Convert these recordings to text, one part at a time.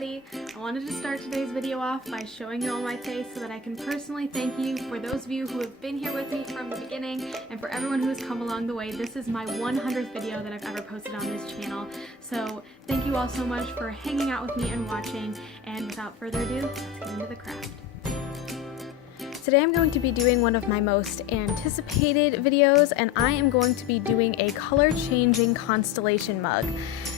everybody. I wanted to start today's video off by showing you all my face so that I can personally thank you for those of you who have been here with me from the beginning, and for everyone who has come along the way. This is my 100th video that I've ever posted on this channel, so thank you all so much for hanging out with me and watching, and without further ado, let's get into the craft. Today I'm going to be doing one of my most anticipated videos, and I am going to be doing a color changing constellation mug.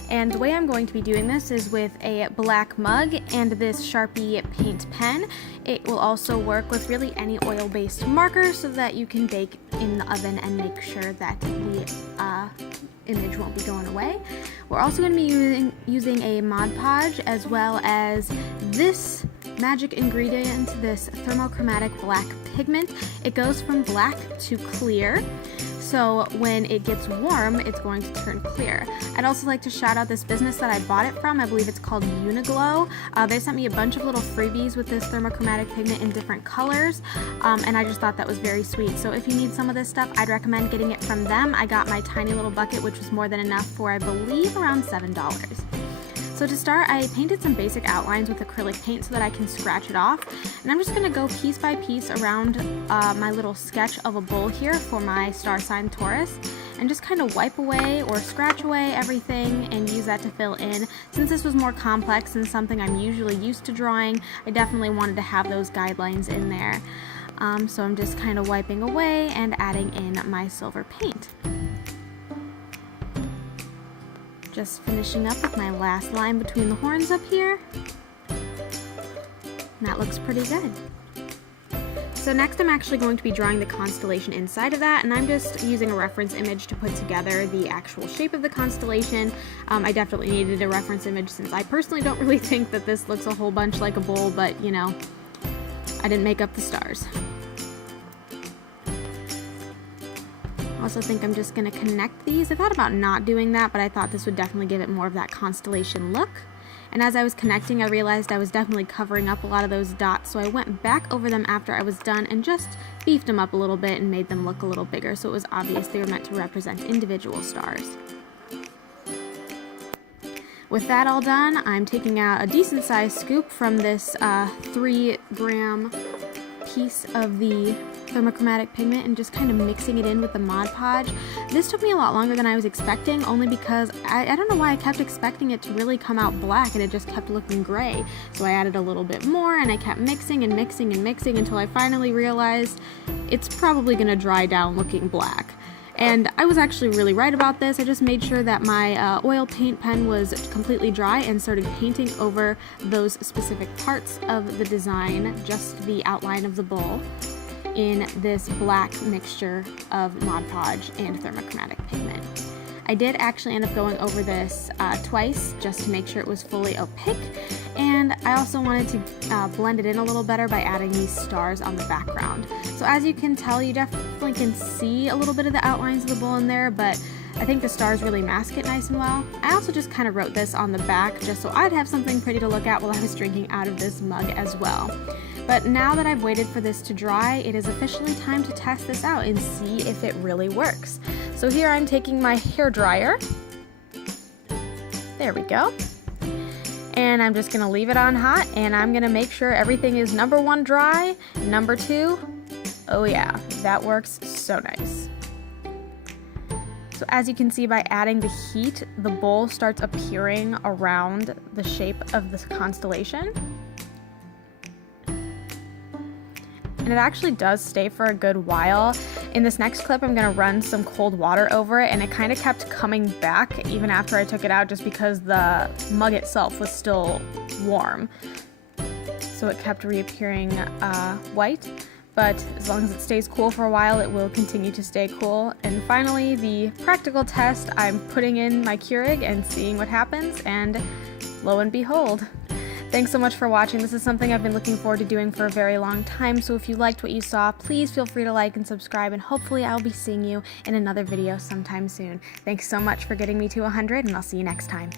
And the way I'm going to be doing this is with a black mug and this Sharpie paint pen. It will also work with really any oil-based marker so that you can bake in the oven and make sure that the image won't be going away. We're also going to be using a Mod Podge as well as this magic ingredient, this thermochromatic black pigment. It goes from black to clear, so when it gets warm, it's going to turn clear. I'd also like to shout out this business that I bought it from. I believe it's called Uniglow. They sent me a bunch of little freebies with this thermochromatic pigment in different colors, and I just thought that was very sweet. So if you need some of this stuff, I'd recommend getting it from them. I got my tiny little bucket, which was more than enough for, I believe, around $7. So to start, I painted some basic outlines with acrylic paint so that I can scratch it off. And I'm just going to go piece by piece around my little sketch of a bull here for my star sign Taurus, and just kind of wipe away or scratch away everything and use that to fill in. Since this was more complex than something I'm usually used to drawing, I definitely wanted to have those guidelines in there. So I'm just kind of wiping away and adding in my silver paint. Just finishing up with my last line between the horns up here. And that looks pretty good. So next I'm actually going to be drawing the constellation inside of that, and I'm just using a reference image to put together the actual shape of the constellation. I definitely needed a reference image since I personally don't really think that this looks a whole bunch like a bull, but you know, I didn't make up the stars. I also think I'm just going to connect these. I thought about not doing that, but I thought this would definitely give it more of that constellation look. And as I was connecting, I realized I was definitely covering up a lot of those dots, so I went back over them after I was done and just beefed them up a little bit and made them look a little bigger, so it was obvious they were meant to represent individual stars. With that all done, I'm taking out a decent sized scoop from this 3-gram piece of the thermochromatic pigment and just kind of mixing it in with the Mod Podge. This took me a lot longer than I was expecting, only because I don't know why I kept expecting it to really come out black and it just kept looking gray. So I added a little bit more and I kept mixing and mixing and mixing until I finally realized it's probably going to dry down looking black. And I was actually really right about this. I just made sure that my oil paint pen was completely dry and started painting over those specific parts of the design, just the outline of the bull, in this black mixture of Mod Podge and thermochromatic pigment. I did actually end up going over this twice just to make sure it was fully opaque, and I also wanted to blend it in a little better by adding these stars on the background. So as you can tell, you definitely can see a little bit of the outlines of the bull in there, but I think the stars really mask it nice and well. I also just kind of wrote this on the back just so I'd have something pretty to look at while I was drinking out of this mug as well. But now that I've waited for this to dry, it is officially time to test this out and see if it really works. So here I'm taking my hair dryer. There we go. And I'm just gonna leave it on hot, and I'm gonna make sure everything is number 1 dry, number 2, oh yeah, that works so nice. So as you can see, by adding the heat, the bowl starts appearing around the shape of this constellation. And it actually does stay for a good while. In this next clip, I'm gonna run some cold water over it, and it kind of kept coming back even after I took it out just because the mug itself was still warm. So it kept reappearing white, but as long as it stays cool for a while, it will continue to stay cool. And finally, the practical test, I'm putting in my Keurig and seeing what happens, and lo and behold. Thanks so much for watching. This is something I've been looking forward to doing for a very long time, so if you liked what you saw, please feel free to like and subscribe, and hopefully I'll be seeing you in another video sometime soon. Thanks so much for getting me to 100, and I'll see you next time.